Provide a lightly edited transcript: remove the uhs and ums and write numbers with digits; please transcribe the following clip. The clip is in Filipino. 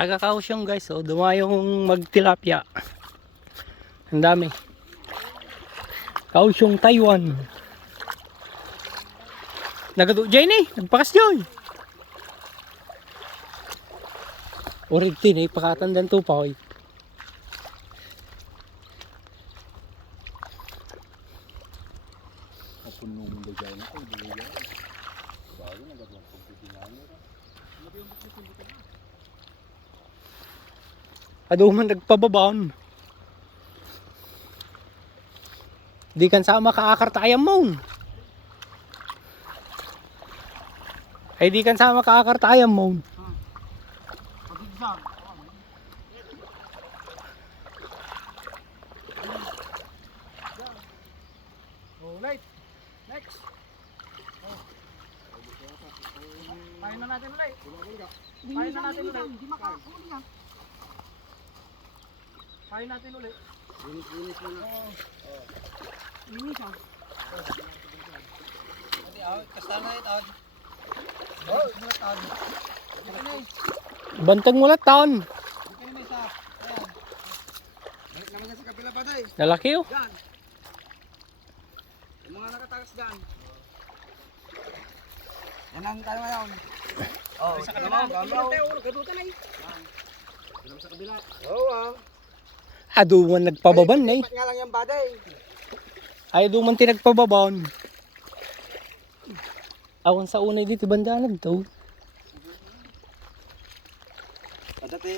Taga-kausyong guys, oh, dumayong magtilapia. Ang dami. Kausyong Taiwan. Nagado Jenny, nagpakas joy. Orig tin eh, pakatandang tupa oy. Kapunong mo dyan ako, dyan. Bago nagagawang pagpipinalo. Aduman nagpababaon. Di kan sama kaakartayam mo. Ay di kan sama kaakartayam mo. Ulit. Next. Pahin na natin ulit. Pahin na natin ulit. Hindi makakahuli yan. Pahin natin ulit. Linis muna. Linis ah. Ate, kasama na ito. Oh, mulat taon. Bantang mulat taon. Ito na isa. Ayan. Balik naman yan sa kapila pa tayo. Lalaki oh. Yan. Yung mga nakatakas dyan. Yan ang tayo ngayon. Oh, sa kabila. Gadutan na eh. Yan. Sa kabila. Oo ah. Aduman nagpababan na eh. Nga lang yung baday. Ay aduman tinagpababan. Awan sa unay dito banda nagtaw. Dati